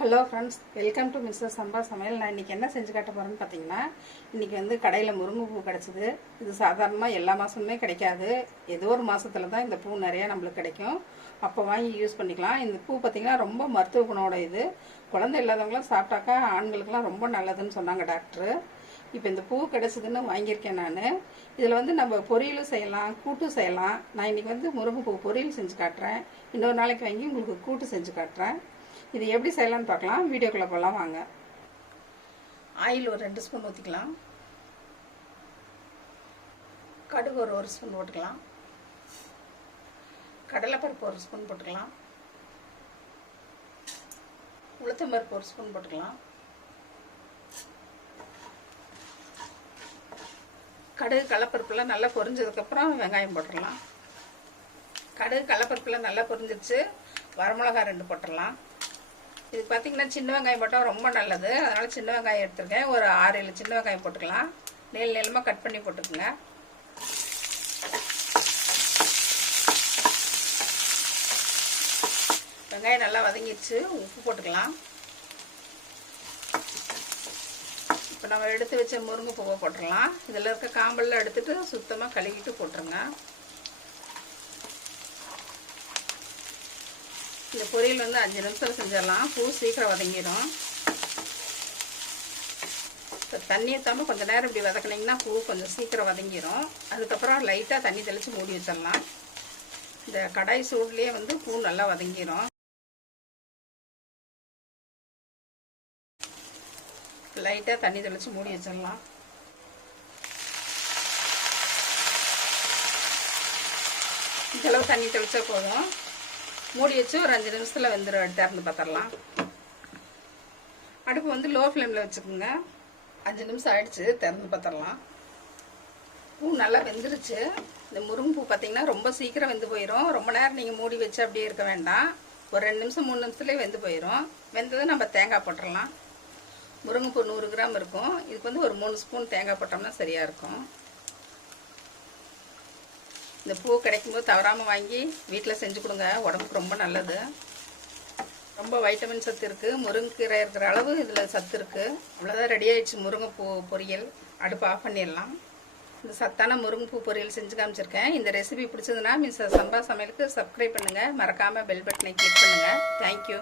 Hello friends, welcome to mister சம்பா சமையல். நான் இன்றைக்கி என்ன செஞ்சு காட்ட போகிறேன்னு பார்த்தீங்கன்னா, இன்றைக்கி வந்து கடையில் முருங்கைப்பூ கிடச்சிது. இது சாதாரணமாக எல்லா மாதமுமே கிடைக்காது. ஏதோ ஒரு மாதத்துல தான் இந்த பூ நிறையா நம்மளுக்கு கிடைக்கும். அப்போ வாங்கி யூஸ் பண்ணிக்கலாம். இந்த பூ பார்த்திங்கன்னா ரொம்ப மருத்துவ குணோட இது. குழந்தை இல்லாதவங்களாம் சாப்பிட்டாக்கா ஆண்களுக்கெல்லாம் ரொம்ப நல்லதுன்னு சொன்னாங்க டாக்டரு. இப்போ இந்த பூ கிடச்சிதுன்னு வாங்கியிருக்கேன் நான். இதில் வந்து நம்ம பொரியலும் செய்யலாம், கூட்டும் செய்யலாம். நான் இன்றைக்கி வந்து முருங்கைப்பூ பொரியல் செஞ்சு காட்டுறேன். இன்னொரு நாளைக்கு வாங்கி உங்களுக்கு கூட்டு செஞ்சு காட்டுறேன். இது எப்படி செய்யலாம்னு பார்க்கலாம். வீடியோக்குள்ளே போகலாம் வாங்க. ஆயில் ஒரு 2 ஸ்பூன் ஊற்றிக்கலாம். கடுகு ஒரு 1 ஸ்பூன் போட்டுக்கலாம். கடலைப்பருப்பு 1 ஸ்பூன் போட்டுக்கலாம். உளுத்தம்பருப்பு 1 ஸ்பூன் போட்டுக்கலாம். கடுகு கடலைப்பருப்புலாம் நல்லா பொரிஞ்சதுக்கப்புறம் வெங்காயம் போட்டுடலாம். கடுகு கடலைப்பருப்புலாம் நல்லா பொரிஞ்சிருச்சு. வரமிளகாய் 2 போட்டுடலாம். இது பார்த்திங்கன்னா சின்ன வெங்காயம் போட்டால் ரொம்ப நல்லது. அதனால் சின்ன வெங்காயம் எடுத்துருக்கேன். ஒரு 6-7 சின்ன வெங்காயம் போட்டுக்கலாம். நீளமாக கட் பண்ணி போட்டுக்கோங்க. வெங்காயம் நல்லா வதங்கிடுச்சு. உப்பு போட்டுக்கலாம். இப்போ நம்ம எடுத்து வச்ச முருங்கைப்பூவை போட்டுடலாம். இதில் இருக்க காம்பெல்லாம் எடுத்துட்டு சுத்தமாக கழுவிட்டு போட்டுருங்க. இந்த பொரியல் வந்து 5 நிமிஷத்தில் செஞ்சிடலாம். பூ சீக்கிரம் வதங்கிடும். இப்போ தண்ணி ஊற்றாமல் கொஞ்சம் நேரம் இப்படி வதக்கினீங்கன்னா பூ கொஞ்சம் சீக்கிரம் வதங்கிடும். அதுக்கப்புறம் லைட்டாக தண்ணி தெளித்து மூடி வச்சிடலாம். இந்த கடாய் சூட்லேயே வந்து பூ நல்லா வதங்கிடும். லைட்டாக தண்ணி தெளித்து மூடி வச்சிடலாம். இந்தளவு தண்ணி தெளித்தா போதும். மூடி வச்சு ஒரு 5 நிமிஷத்தில் வெந்துடும். திறந்து பார்த்துடலாம். அடுப்பு வந்து லோ ஃப்ளேமில் வச்சுக்கோங்க. 5 நிமிஷம் ஆயிடுச்சு. திறந்து பார்த்துடலாம். பூ நல்லா வெந்துருச்சு. இந்த முருங்கைப்பூ பார்த்திங்கன்னா ரொம்ப சீக்கிரம் வெந்து போயிடும். ரொம்ப நேரம் நீங்கள் மூடி வச்சு அப்படியே இருக்க வேண்டாம். ஒரு 2 நிமிஷம் 3 நிமிஷத்துலேயே வெந்து போயிடும். வெந்ததை நம்ம தேங்காய் போட்டுடலாம். முருங்கைப்பூ 100 கிராம் இருக்கும். இதுக்கு வந்து ஒரு 3 ஸ்பூன் தேங்காய் போட்டோம்னா சரியாக இருக்கும். இந்த பூ கிடைக்கும்போது தவறாமல் வாங்கி வீட்டில் செஞ்சு கொடுங்க. உடம்புக்கு ரொம்ப நல்லது. ரொம்ப வைட்டமின் சத்து இருக்குது. முருங்கைக்கீரை இருக்கிற அளவு இதில் சத்து இருக்குது. அவ்வளோதான், ரெடி ஆகிடுச்சு முருங்கைப்பூ பொரியல். அடுப்பு ஆஃப் பண்ணிடலாம். இந்த சத்தான முருங்கைப்பூ பொரியல் செஞ்சு காமிச்சிருக்கேன். இந்த ரெசிபி பிடிச்சதுன்னா மிஸ்டர் சம்பா சமையலுக்கு சப்ஸ்கிரைப் பண்ணுங்கள். மறக்காமல் பெல் பட்டனை கிளிக் பண்ணுங்கள். தேங்க்யூ.